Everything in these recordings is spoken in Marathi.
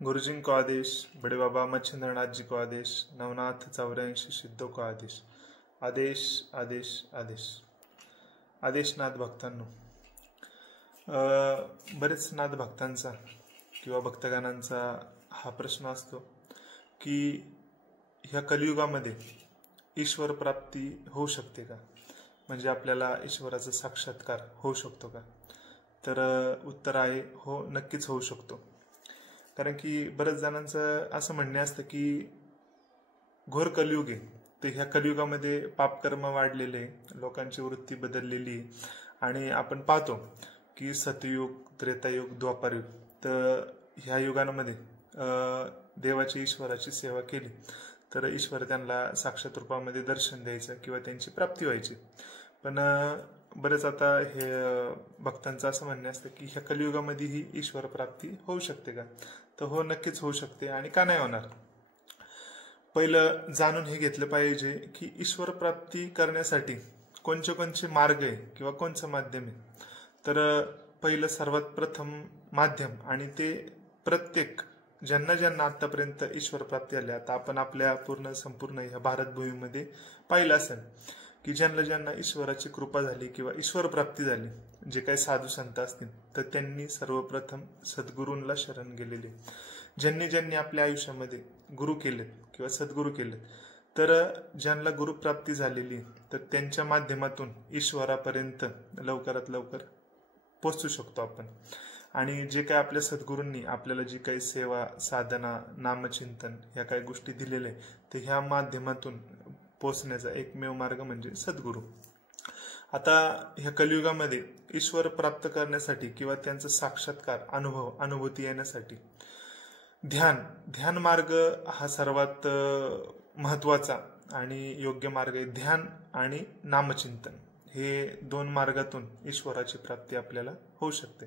गुरुजी को आदेश, बड़े बाबा मच्छिंद्रनाथ जी को आदेश, नवनाथ 84 सिद्धों को आदेश. आदेश आदेश आदेश. आदेशनाथ भक्तांनो, बरेच नाथ भक्तांचा किंवा भक्तगणांचा हा प्रश्न असतो की ह्या कलियुगामध्ये ईश्वर प्राप्ती होऊ शकते का, म्हणजे आपल्याला ईश्वराचा साक्षात्कार होऊ शकतो का. तर उत्तर आहे हो, नक्कीच होऊ शकतो. कारण की बरेच जणांचं असं म्हणणे असतं की घोर कलियुग आहे, तर ह्या कलियुगामध्ये पापकर्म वाढलेले, लोकांची वृत्ती बदललेली, आणि आपण पाहतो की सतयुग, त्रेतायुग, द्वापारयुग, तर ह्या युगांमध्ये देवाची ईश्वराची सेवा केली तर ईश्वर त्यांना साक्षात रूपामध्ये दर्शन द्यायचं किंवा त्यांची प्राप्ती व्हायची. पण बरेच आता हे भक्तांचं असं म्हणणे असतं की ह्या कलियुगामध्ये ही ईश्वर प्राप्ती होऊ शकते का. तर हो, नक्कीच होऊ शकते. आणि का नाही होणार. पहिलं जाणून हे घेतलं पाहिजे की ईश्वर प्राप्ती करण्यासाठी कोणते कोणते मार्ग आहे किंवा कोणचं माध्यम आहे. तर पहिलं सर्वात प्रथम माध्यम, आणि ते प्रत्येक ज्यांना ज्यांना आतापर्यंत ईश्वर प्राप्ती आली, आता आपण आपल्या संपूर्ण ह्या भारतभूमीमध्ये पाहिलं असेल की ज्यांना ज्यांना ईश्वराची कृपा झाली किंवा ईश्वर प्राप्ती झाली, जे काही साधू संत असतील, तर त्यांनी सर्वप्रथम सद्गुरूंना शरण गेलेले. ज्यांनी ज्यांनी आपल्या आयुष्यामध्ये गुरु केलेत किंवा सद्गुरू केलेत, तर ज्यांना गुरुप्राप्ती झालेली, तर त्यांच्या माध्यमातून ईश्वरापर्यंत लवकरात लवकर पोचू शकतो आपण. आणि जे काही आपल्या सद्गुरूंनी आपल्याला जी काही सेवा, साधना, नामचिंतन ह्या काही गोष्टी दिलेल्या आहे, तर ह्या माध्यमातून पोचण्याचा एकमेव मार्ग म्हणजे सद्गुरू. आता ह्या कलियुगामध्ये ईश्वर प्राप्त करण्यासाठी किंवा त्यांचा साक्षात्कार, अनुभूती येण्यासाठी ध्यान मार्ग हा सर्वात महत्वाचा आणि योग्य मार्ग आहे. ध्यान आणि नामचिंतन हे दोन मार्गातून ईश्वराची प्राप्ती आपल्याला होऊ शकते.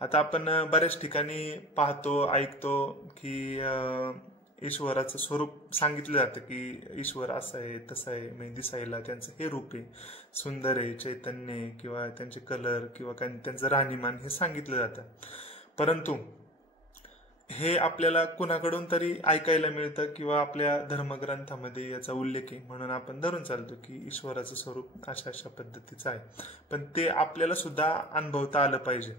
आता आपण बऱ्याच ठिकाणी पाहतो, ऐकतो की ईश्वराचं स्वरूप सांगितलं जातं की ईश्वर असं आहे, तसं आहे, म्हणजे दिसायला त्यांचं हे रूप आहे, सुंदर आहे, चैतन्य आहे, किंवा त्यांचे कलर किंवा त्यांचं राहणीमान हे सांगितलं जातं. परंतु हे आपल्याला कुणाकडून तरी ऐकायला मिळतं किंवा आपल्या धर्मग्रंथामध्ये याचा उल्लेख आहे, म्हणून आपण धरून चालतो की ईश्वराचं स्वरूप अशा अशा पद्धतीचं आहे. पण ते आपल्याला सुद्धा अनुभवता आलं पाहिजे.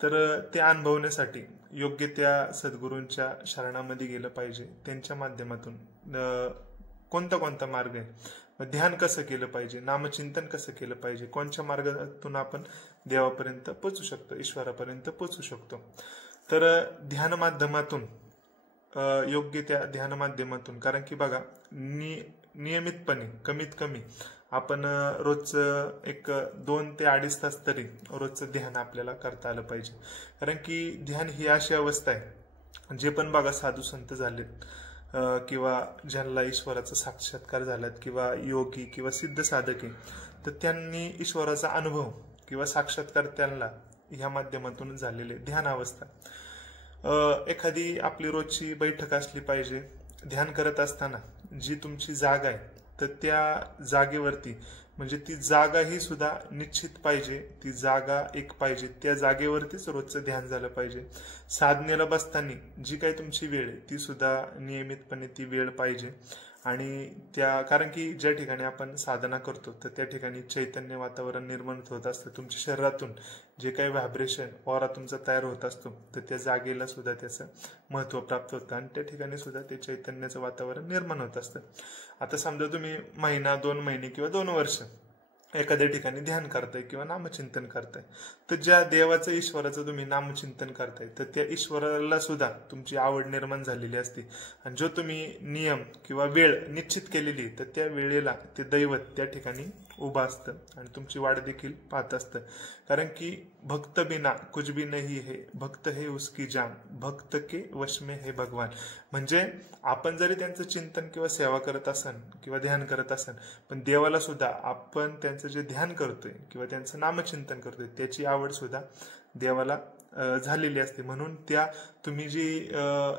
तर ते अनुभवण्यासाठी योग्य त्या सद्गुरूंच्या शरणामध्ये गेलं पाहिजे. त्यांच्या माध्यमातून कोणता मार्ग आहे, ध्यान कसं केलं पाहिजे, नामचिंतन कसं केलं पाहिजे, कोणत्या मार्गातून आपण देवापर्यंत पोचू शकतो, ईश्वरापर्यंत पोचू शकतो. तर ध्यान माध्यमातून, योग्य त्या ध्यान माध्यमातून, कारण की बघा, नियमितपणे कमीत कमी आपण रोजचं 2 ते 2.5 तास तरी रोजचं ध्यान आपल्याला करता आलं पाहिजे. कारण की ध्यान ही अशी अवस्था आहे, जे पण बघा साधू संत झालेत किंवा ज्यांना ईश्वराचा साक्षात्कार झालात किंवा योगी किंवा सिद्ध साधक आहे, तर त्यांनी ईश्वराचा अनुभव किंवा साक्षात्कार त्यांना ह्या माध्यमातून झालेले ध्यान अवस्था. एखादी आपली रोजची बैठक असली पाहिजे. ध्यान करत असताना जी तुमची जागा आहे, तर त्या जागेवरती, म्हणजे ती जागा ही सुद्धा निश्चित पाहिजे, ती जागा एक पाहिजे, त्या जागेवरतीच रोजचं ध्यान झालं पाहिजे. साधनेला बसताना जी काही तुमची वेळ आहे, ती सुद्धा नियमितपणे ती वेळ पाहिजे. आणि कारण की ज्या ठिकाणी आपण साधना करतो, तर त्या ठिकाणी चैतन्य वातावरण निर्माण होत असतं. तुमच्या शरीरातून जे काही व्हायब्रेशन, ऑरा तुमचा तयार होत असतो, तर त्या जागेला सुद्धा त्याचं महत्व प्राप्त होतं आणि त्या ठिकाणी सुद्धा ते चैतन्याचं वातावरण निर्माण होत असतं. आता समजा तुम्ही महिना, 2 महिने किंवा 2 वर्ष एखाद्या ठिकाणी ध्यान करताय किंवा नामचिंतन करताय, तर ज्या देवाचं, ईश्वराचं तुम्ही नामचिंतन करताय, तर त्या ईश्वराला सुद्धा तुमची आवड निर्माण झालेली असते. आणि जो तुम्ही नियम किंवा वेळ निश्चित केलेली, तर त्या वेळेला ते दैवत त्या ठिकाणी उभं असतं आणि तुमची वाट देखील पाहत असतं. कारण की भक्त बिना कुछ भी नहीं है, भक्त है उसकी जान, भक्त के वश में है भगवान. म्हणजे आपण जरी त्यांचं चिंतन किंवा सेवा करत असन किंवा ध्यान करत असन, पण देवाला सुद्धा आपण त्यांचं जे ध्यान करतोय किंवा त्यांचं नामचिंतन करतोय, त्याची आवड सुद्धा देवाला झालेली असते. म्हणून तुम्ही जी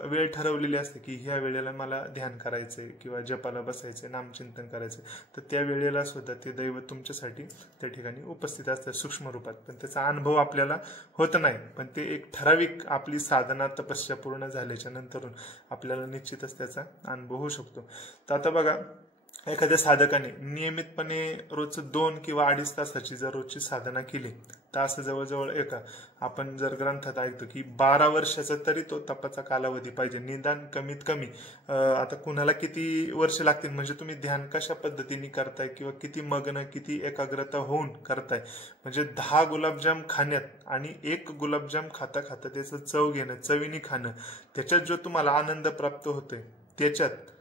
वेळ ठरवलेली असते की ह्या वेळेला मला ध्यान करायचंय किंवा जपाला बसायचंय, नामचिंतन करायचंय, तर त्या वेळेला सुद्धा ते दैवत तुमच्यासाठी त्या ठिकाणी उपस्थित असतं सूक्ष्म रूपात. पण त्याचा अनुभव आपल्याला होत नाही, पण ते एक ठराविक आपली साधना तपस्या पूर्ण झाल्याच्या नंतरून आपल्याला निश्चितच त्याचा अनुभव होऊ शकतो. तर आता बघा, एखाद्या साधकाने नियमितपणे रोज 2 किंवा 2.5 तासाची जर रोजची साधना केली, तर असं जवळजवळ आपण जर ग्रंथात ऐकतो की 12 वर्षाचा तरी तो तपाचा कालावधी पाहिजे, निदान कमीत कमी. आता कुणाला किती वर्ष लागतील, म्हणजे तुम्ही ध्यान कशा पद्धतीने करताय किंवा किती मग्न, किती एकाग्रता होऊन करताय. म्हणजे 10 गुलाबजाम खाण्यात आणि 1 गुलाबजाम खाता खाता त्याचं चव घेणं, चवीने खाणं, त्याच्यात जो तुम्हाला आनंद प्राप्त होतोय, त्याच्यात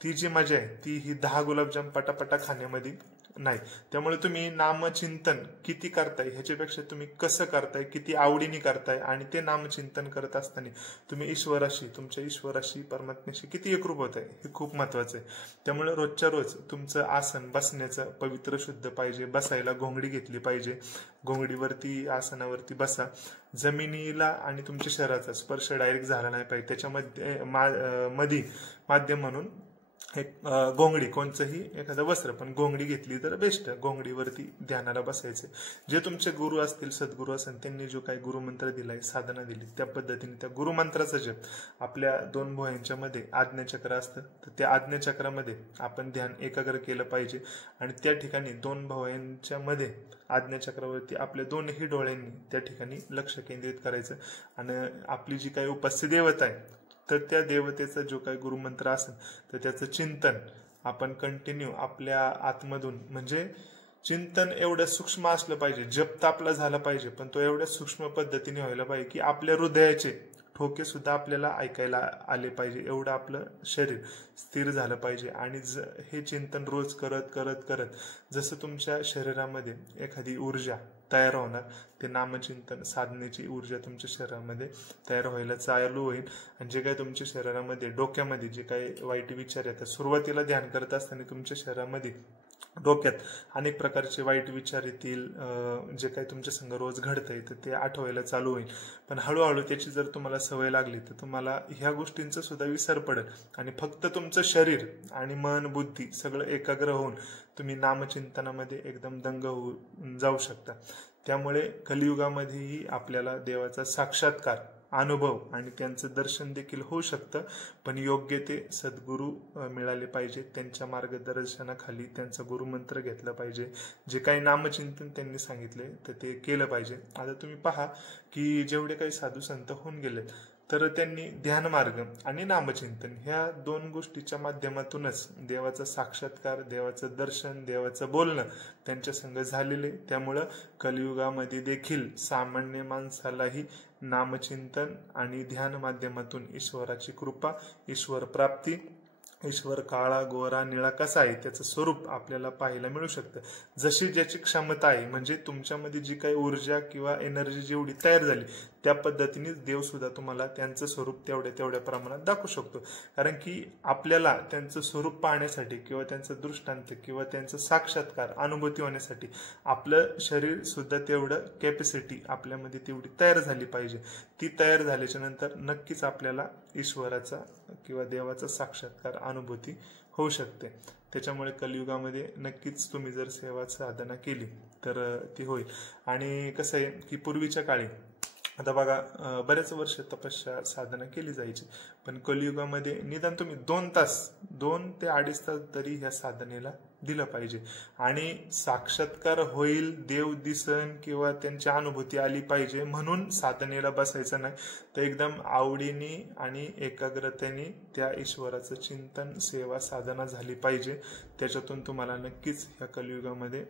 ती जी मजा आहे ती ही 10 गुलाबजाम पटापटा खाण्यामध्ये नाही. त्यामुळे तुम्ही नामचिंतन किती करताय ह्याच्यापेक्षा तुम्ही कसं करताय, किती आवडीने करताय, आणि ते नामचिंतन करत असताना तुम्ही ईश्वराशी, तुमच्या ईश्वराशी, परमात्म्याशी किती एकरूप होत आहे हे खूप महत्वाचं आहे. त्यामुळे रोजच्या रोज तुमचं आसन बसण्याचं पवित्र शुद्ध पाहिजे. बसायला घोंगडी घेतली पाहिजे, घोंगडीवरती आसनावरती बसा. जमिनीला आणि तुमच्या शरीराचा स्पर्श डायरेक्ट झाला नाही पाहिजे. त्याच्यामध्ये मध्ये माध्यम म्हणून एक घोंगडी, कोणचंही एखादं वस्त्र, पण घोंगडी घेतली तर बेस्ट. घोंगडीवरती ध्यानाला बसायचे. जे तुमचे गुरु असतील, सद्गुरू असेल, त्यांनी जो काही गुरुमंत्र दिलाय, साधना दिली, त्या पद्धतीने त्या गुरुमंत्राचा जप आपल्या 2 भुवयांच्या मध्ये आज्ञाचक्र असतं, तर त्या आज्ञाचक्रामध्ये आपण ध्यान एकाग्र केलं पाहिजे. आणि त्या ठिकाणी 2 भुवयांच्या मध्ये आज्ञाचक्रावरती आपल्या 2ही डोळ्यांनी त्या ठिकाणी लक्ष केंद्रित करायचं. आणि आपली जी काही उपस्थित देवता आहे, तर त्या देवतेचा जो काही गुरुमंत्र असेल, तर त्याचं चिंतन आपण कंटिन्यू आपल्या आतमधून, म्हणजे चिंतन एवढं सूक्ष्म असलं पाहिजे, जप तर आपला झाला पाहिजे, पण तो एवढ्या सूक्ष्म पद्धतीने व्हायला पाहिजे की आपल्या हृदयाचे ठोके सुद्धा आपल्याला ऐकायला आले पाहिजे, एवढं आपलं शरीर स्थिर झालं पाहिजे. आणि हे चिंतन रोज करत करत करत जसं तुमच्या शरीरामध्ये एखादी ऊर्जा तयार होणार, ते नामचिंतन साधनेची ऊर्जा तुमच्या शरीरामध्ये तयार व्हायला चालू होईल. आणि जे काही तुमच्या शरीरामध्ये, डोक्यामध्ये जे काही वाईट विचार येतात, सुरुवातीला ध्यान करत असताना तुमच्या शरीरामध्ये डोक्यात अनेक प्रकारचे वाईट विचार येतील, जे काही तुमच्या संग रोज घडतंय तर ते आठवायला चालू होईल. पण हळूहळू त्याची जर तुम्हाला सवय लागली तर तुम्हाला ह्या गोष्टींचा सुद्धा विसर पडेल, आणि फक्त तुमचं शरीर आणि मन, बुद्धी सगळं एकाग्र होऊन तुम्ही नामचिंतनामध्ये एकदम दंग होऊन जाऊ शकता. त्यामुळे कलियुगामध्येही आपल्याला देवाचा साक्षात्कार, अनुभव आणि त्यांचं दर्शन देखील होऊ शकतं, पण योग्य ते सद्गुरू मिळाले पाहिजे. त्यांच्या मार्गदर्शनाखाली त्यांचा गुरुमंत्र घेतला पाहिजे. जे काही नामचिंतन त्यांनी सांगितले तर ते केलं पाहिजे. आता तुम्ही पहा की जेवढे काही साधू संत होऊन गेले, तर त्यांनी ध्यान मार्ग आणि नामचिंतन ह्या 2 गोष्टीच्या माध्यमातूनच देवाचा साक्षात्कार, देवाचं दर्शन, देवाचं बोलणं त्यांच्या संग झालेले. त्यामुळं कलियुगामध्ये देखील सामान्य माणसालाही नामचिंतन आणि ध्यान माध्यमातून ईश्वराची कृपा, ईश्वर प्राप्ती, ईश्वर काळा, गोरा, निळा कसा आहे त्याचं स्वरूप आपल्याला पाहायला मिळू शकतं. जशी ज्याची क्षमता आहे, म्हणजे तुमच्यामध्ये जी काही ऊर्जा किंवा एनर्जी जेवढी तयार झाली, त्या पद्धतीने देव सुद्धा तुम्हाला त्यांचं स्वरूप तेवढ्या प्रमाणात दाखवू शकतो. कारण की आपल्याला त्यांचं स्वरूप पाहण्यासाठी किंवा त्यांचं दृष्टांत किंवा त्यांचं साक्षात्कार अनुभूती होण्यासाठी आपलं शरीर सुद्धा तेवढं कॅपॅसिटी आपल्यामध्ये तेवढी तयार झाली पाहिजे. ती तयार झाल्याच्या नंतर नक्कीच आपल्याला ईश्वराचा किंवा देवाचा साक्षात्कार अनुभूती होऊ शकते. त्याच्यामुळे कलियुगामध्ये नक्कीच तुम्ही जर सेवा साधना केली तर ती होईल. आणि कसं आहे की पूर्वीच्या काळी आता बघा, बरेच वर्ष तपस्या साधना केली जायची, पण कलियुगामध्ये निदान तुम्ही 2 ते 2.5 तास तरी ह्या साधनेला दिलं पाहिजे. आणि साक्षात्कार होईल, देव दिसन किंवा त्यांची अनुभूती आली पाहिजे म्हणून साधनेला बसायचं नाही, तर एकदम आवडीने आणि एकाग्रतेने त्या ईश्वराचं चिंतन, सेवा, साधना झाली पाहिजे. त्याच्यातून तुम्हाला नक्कीच ह्या कलियुगामध्ये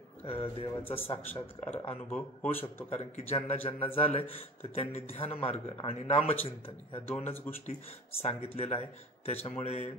देवाचा साक्षात्कार अनुभव होऊ शकतो. कारण की ज्यांना ज्यांना झालंय तर त्यांनी ध्यान मार्ग आणि नामचिंतन ह्या 2च गोष्टी सांगितलेल्या आहे. त्याच्यामुळे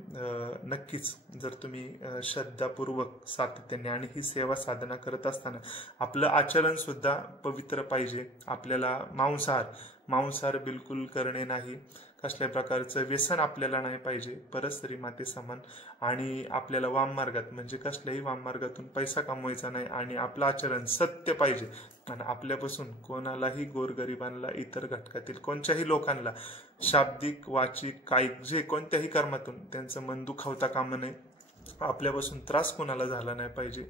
नक्कीच जर तुम्ही श्रद्धापूर्वक सातत्याने आणि ही सेवा साधना करत असताना आपलं आचरण सुद्धा पवित्र पाहिजे. आपल्याला मांसाहार मांसाहार बिलकुल करणे नाही, कसल्या प्रकारचं व्यसन आपल्याला नाही पाहिजे, परस्त्री माते समान, आणि आपल्याला वाममार्गात म्हणजे कसल्याही वाममार्गातून पैसा कमवायचा नाही, आणि आपलं आचरण सत्य पाहिजे, आणि आपल्यापासून कोणालाही गोरगरिबांना इतर घटकातील कोणत्याही लोकांना शाब्दिक वाचिक कायिक जे कोणत्याही कर्मातून त्यांचं मन दुखावता कामा नये, आपल्यापासून त्रास कोणाला झाला नाही पाहिजे,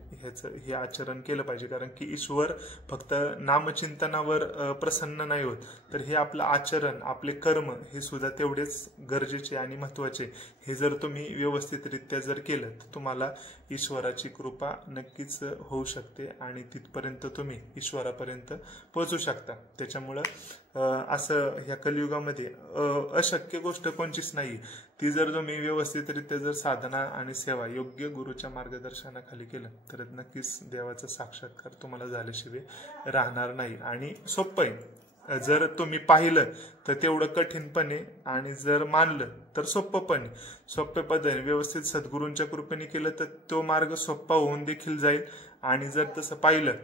हे आचरण केलं पाहिजे. कारण की ईश्वर फक्त नामचिंतनावर प्रसन्न नाही होत, तर हे आपलं आचरण आपले कर्म हे सुद्धा तेवढेच गरजेचे आणि महत्वाचे. हे जर तुम्ही व्यवस्थितरित्या जर केलं तर तुम्हाला ईश्वराची कृपा नक्कीच होऊ शकते आणि तिथपर्यंत तुम्ही ईश्वरापर्यंत पोहोचू शकता. त्याच्यामुळं असं ह्या कलियुगामध्ये अशक्य गोष्ट कोणतीच नाही. ती जर तुम्ही व्यवस्थितरित्या जर साधना आणि सेवा योग्य गुरुच्या मार्गदर्शनाखाली केलं तर नक्कीच देवाचा साक्षात्कार तुम्हाला झाल्याशिवाय राहणार नाही. आणि सोपं आहे, जर तुम्ही पाहिलं तर तेवढं कठीणपणे, आणि जर मानलं तर सोपं पद्धतीने व्यवस्थित सद्गुरूंच्या कृपेने केलं तर तो मार्ग सोपा होऊन देखील जाईल. आणि जर तसं पाहिलं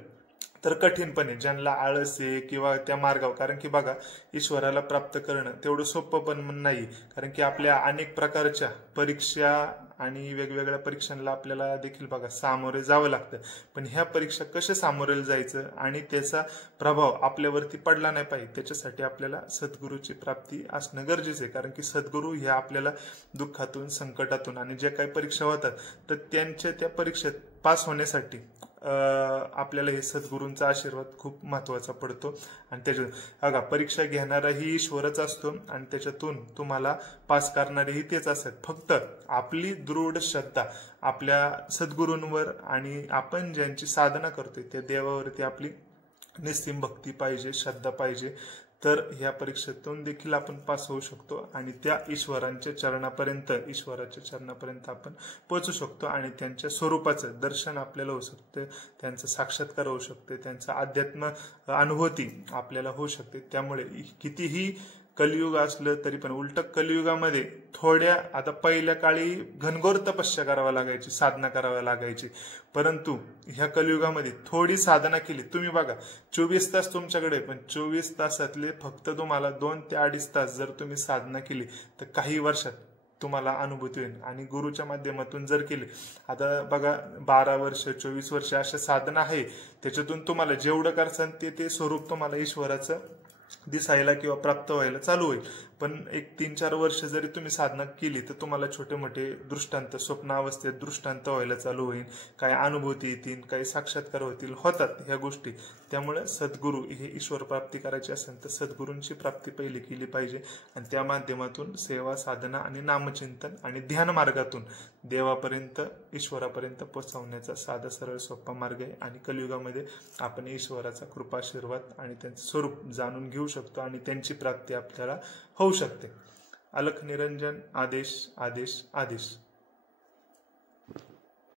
तर कठीणपणे ज्यांना आळस आहे किंवा त्या मार्गावर, कारण की बघा ईश्वराला प्राप्त करणं तेवढं सोपं पण नाही, कारण की आपल्या अनेक प्रकारच्या परीक्षा आणि वेगवेगळ्या परीक्षांना आपल्याला देखील बघा सामोरे जावं लागतं. पण ह्या परीक्षा कशा सामोरे जायचं आणि त्याचा प्रभाव आपल्यावरती पडला नाही पाहिजे, त्याच्यासाठी आपल्याला सद्गुरूची प्राप्ती असणं गरजेचं आहे. कारण की सद्गुरू ह्या आपल्याला दुःखातून संकटातून आणि ज्या काही परीक्षा होतात तर त्यांच्या त्या परीक्षेत पास होण्यासाठी आपल्याला हे सद्गुरूंचा आशीर्वाद खूप महत्वाचा पडतो. आणि त्याच्यात बघा परीक्षा घेणाराही ईश्वरच असतो आणि त्याच्यातून तुम्हाला पास करणारेही तेच असतात. फक्त आपली दृढ श्रद्धा आपल्या सद्गुरूंवर आणि आपण ज्यांची साधना करतोय त्या देवावरती आपली निस्सीम भक्ती पाहिजे, श्रद्धा पाहिजे, तर ह्या परीक्षेतून देखील आपण पास होऊ शकतो आणि त्या ईश्वराच्या चरणापर्यंत आपण पोहोचू शकतो आणि त्यांच्या स्वरूपाचं दर्शन आपल्याला होऊ शकते, त्यांचा साक्षात्कार होऊ शकते, त्यांचा अध्यात्म अनुभूती आपल्याला होऊ शकते. त्यामुळे कितीही कलियुग असलं तरी पण उलट कलियुगामध्ये थोड्या, आता पहिल्या काळी घनघोर तपस्या करावी लागायची, साधना करावी लागायची, परंतु ह्या कलियुगामध्ये थोडी साधना केली, तुम्ही बघा 24 तास तुमच्याकडे, पण 24 तासातले फक्त तुम्हाला 2 ते 2.5 तास जर तुम्ही साधना केली तर काही वर्षात तुम्हाला अनुभूती होईल. आणि गुरुच्या माध्यमातून जर केली, आता बघा 12 वर्ष 24 वर्ष अशा साधना आहे, त्याच्यातून तुम्हाला जेवढं करसान ते स्वरूप तुम्हाला ईश्वराचं दिसायला किंवा प्राप्त व्हायला चालू होईल. पण एक 3-4 वर्ष जरी तुम्ही साधना केली तर तुम्हाला छोटे मोठे दृष्टांत, स्वप्नावस्थेत दृष्टांत व्हायला चालू होईल, काही अनुभूती येतील, काही साक्षात्कार होतात ह्या गोष्टी. त्यामुळे सद्गुरू हे ईश्वर प्राप्ती करायची असेल तर सद्गुरूंची प्राप्ती पहिली केली पाहिजे आणि त्या माध्यमातून सेवा, साधना आणि नामचिंतन आणि ध्यान मार्गातून देवापर्यंत, ईश्वरापर्यंत पोहोचवण्याचा साधा सरळ सोपा मार्ग आहे. आणि कलियुगामध्ये आपण ईश्वराचा कृपाशीर्वाद आणि त्यांचे स्वरूप जाणून घेऊ शकतो आणि त्यांची प्राप्ती आपल्याला होऊ शकते. अलख निरंजन. आदेश आदेश आदेश.